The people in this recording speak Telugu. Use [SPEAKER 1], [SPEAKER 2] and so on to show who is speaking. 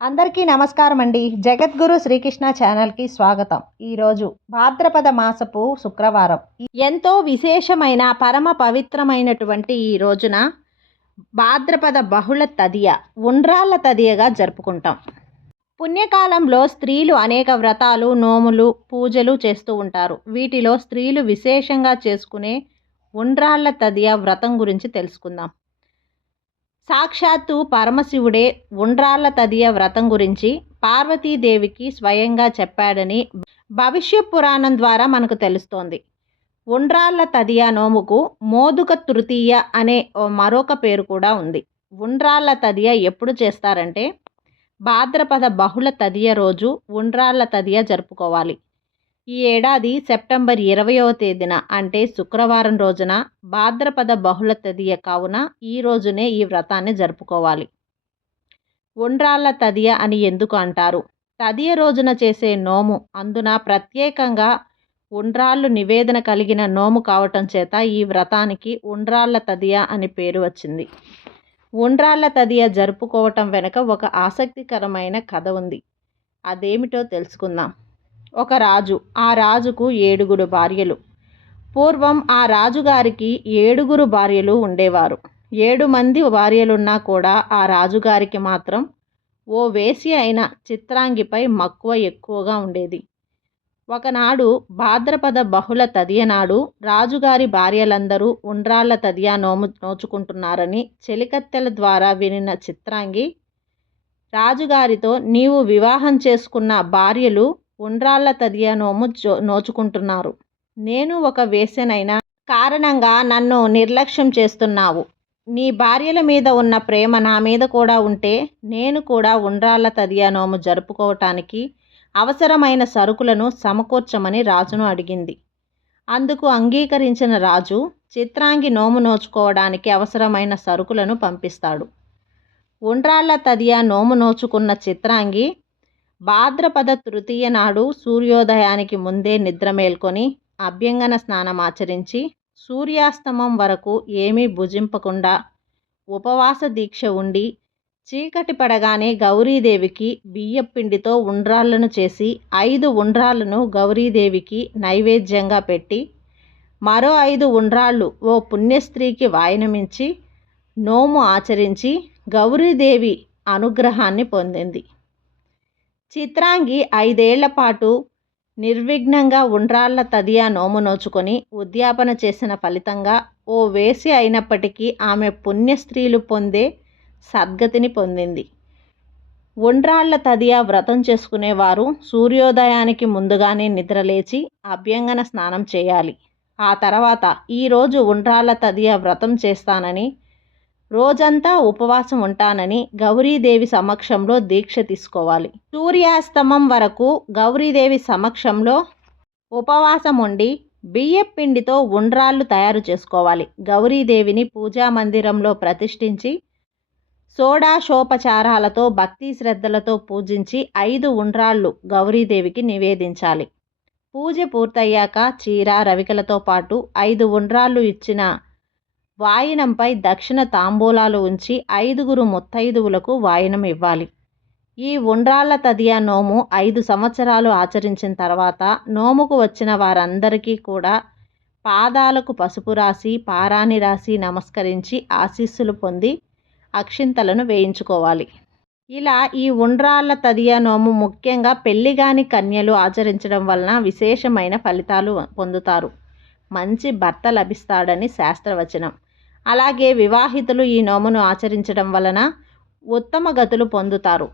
[SPEAKER 1] అందరికీ నమస్కారం అండి జగద్గురు శ్రీకృష్ణ ఛానల్కి స్వాగతం. ఈరోజు భాద్రపద మాసపు శుక్రవారం. ఎంతో విశేషమైన పరమ పవిత్రమైనటువంటి ఈ రోజున భాద్రపద బహుళ తదియ ఉండ్రాళ్ళ తదియగా జరుపుకుంటాం. పుణ్యకాలంలో స్త్రీలు అనేక వ్రతాలు నోములు పూజలు చేస్తూ ఉంటారు. వీటిలో స్త్రీలు విశేషంగా చేసుకునే ఉండ్రాళ్ళ తదియ వ్రతం గురించి తెలుసుకుందాం. సాక్షాత్తు పరమశివుడే ఉండ్రాళ్ళ తదియ వ్రతం గురించి పార్వతీదేవికి స్వయంగా చెప్పాడని భవిష్య పురాణం ద్వారా మనకు తెలుస్తోంది. ఉండ్రాళ్ళ తదియ నోముకు మోదుక తృతీయ అనే మరొక పేరు కూడా ఉంది. ఉండ్రాళ్ళ తదియ ఎప్పుడు చేస్తారంటే భాద్రపద బహుళ తదియ రోజు ఉండ్రాళ్ళ తదియ జరుపుకోవాలి. ఈ ఏడాది సెప్టెంబర్ ఇరవయవ తేదీన అంటే శుక్రవారం రోజున భాద్రపద బహుళ తదియ కావున ఈ రోజునే ఈ వ్రతాన్ని జరుపుకోవాలి. ఉండ్రాళ్ళ తదియ అని ఎందుకు అంటారు? తదియ రోజున చేసే నోము అందున ప్రత్యేకంగా ఉండ్రాళ్ళు నివేదన కలిగిన నోము కావటం చేత ఈ వ్రతానికి ఉండ్రాళ్ళ తదియ అని పేరు వచ్చింది. ఉండ్రాళ్ళ తదియ జరుపుకోవటం వెనుక ఒక ఆసక్తికరమైన కథ ఉంది. అదేమిటో తెలుసుకుందాం. ఒక రాజు. ఆ రాజుకు ఏడుగురు భార్యలు. పూర్వం ఆ రాజుగారికి ఏడుగురు భార్యలు ఉండేవారు. ఏడు మంది భార్యలున్నా కూడా ఆ రాజుగారికి మాత్రం ఓ వేసి అయిన చిత్రాంగిపై మక్కువ ఎక్కువగా ఉండేది. ఒకనాడు భాద్రపద బహుళ తదియనాడు రాజుగారి భార్యలందరూ ఉండ్రాళ్ళ తదియా నోము నోచుకుంటున్నారని చెలికత్తెల ద్వారా వినిన చిత్రాంగి రాజుగారితో నీవు వివాహం చేసుకున్న భార్యలు ఉండ్రాళ్ళ తదియ నోము నోచుకుంటున్నారు. నేను ఒక వేసెనైనా కారణంగా నన్ను నిర్లక్ష్యం చేస్తున్నావు. నీ భార్యల మీద ఉన్న ప్రేమ నా మీద కూడా ఉంటే నేను కూడా ఉండ్రాళ్ళ తదియ నోము జరుపుకోవటానికి అవసరమైన సరుకులను సమకూర్చమని రాజును అడిగింది. అందుకు అంగీకరించిన రాజు చిత్రాంగి నోము నోచుకోవడానికి అవసరమైన సరుకులను పంపిస్తాడు. ఉండ్రాళ్ళ తదియా నోము నోచుకున్న చిత్రాంగి భాద్రపద తృతీయ నాడు సూర్యోదయానికి ముందే నిద్ర మేల్కొని అభ్యంగన స్నానం ఆచరించి సూర్యాస్తమం వరకు ఏమీ భుజింపకుండా ఉపవాస దీక్ష ఉండి చీకటి పడగానే గౌరీదేవికి బియ్యపిండితో ఉండ్రాళ్ళను చేసి ఐదు ఉండ్రాళ్ళను గౌరీదేవికి నైవేద్యంగా పెట్టి మరో ఐదు ఉండ్రాళ్ళు ఓ పుణ్యస్త్రీకి వాయనమించి నోము ఆచరించి గౌరీదేవి అనుగ్రహాన్ని పొందింది. చిత్రాంగి ఐదేళ్ళ పాటు నిర్విఘ్నంగా ఉండ్రాళ్ళ తదియా నోము నోచుకొని ఉద్యాపన చేసిన ఫలితంగా ఓ వేసి అయినప్పటికీ ఆమె పుణ్యస్త్రీలు పొందే సద్గతిని పొందింది. ఉండ్రాళ్ళ తదియా వ్రతం చేసుకునేవారు సూర్యోదయానికి ముందుగానే నిద్రలేచి అభ్యంగన స్నానం చేయాలి. ఆ తర్వాత ఈరోజు ఉండ్రాళ్ళ తదియా వ్రతం చేస్తానని రోజంతా ఉపవాసం ఉంటానని గౌరీదేవి సమక్షంలో దీక్ష తీసుకోవాలి. సూర్యాస్తమం వరకు గౌరీదేవి సమక్షంలో ఉపవాసం ఉండి బియ్యం పిండితో ఉండ్రాళ్ళు తయారు చేసుకోవాలి. గౌరీదేవిని పూజా మందిరంలో ప్రతిష్ఠించి షోడాషోపచారాలతో భక్తి శ్రద్ధలతో పూజించి ఐదు ఉండ్రాళ్ళు గౌరీదేవికి నివేదించాలి. పూజ పూర్తయ్యాక చీర రవికలతో పాటు ఐదు ఉండ్రాళ్ళు ఇచ్చిన వాయినంపై దక్షిణ తాంబూలాలు ఉంచి ఐదుగురు ముత్తైదువులకు వాయినం ఇవ్వాలి. ఈ ఉండ్రాళ్ళ తదియా నోము ఐదు సంవత్సరాలు ఆచరించిన తర్వాత నోముకు వచ్చిన వారందరికీ కూడా పాదాలకు పసుపు రాసి పారాని రాసి నమస్కరించి ఆశీస్సులు పొంది అక్షింతలను వేయించుకోవాలి. ఇలా ఈ ఉండ్రాళ్ళ తదియా నోము ముఖ్యంగా పెళ్ళిగాని కన్యలు ఆచరించడం వలన విశేషమైన ఫలితాలు పొందుతారు. మంచి భర్త లభిస్తాడని శాస్త్రవచనం. అలాగే వివాహితులు ఈ నోమును ఆచరించడం వలన ఉత్తమ గతులు పొందుతారు.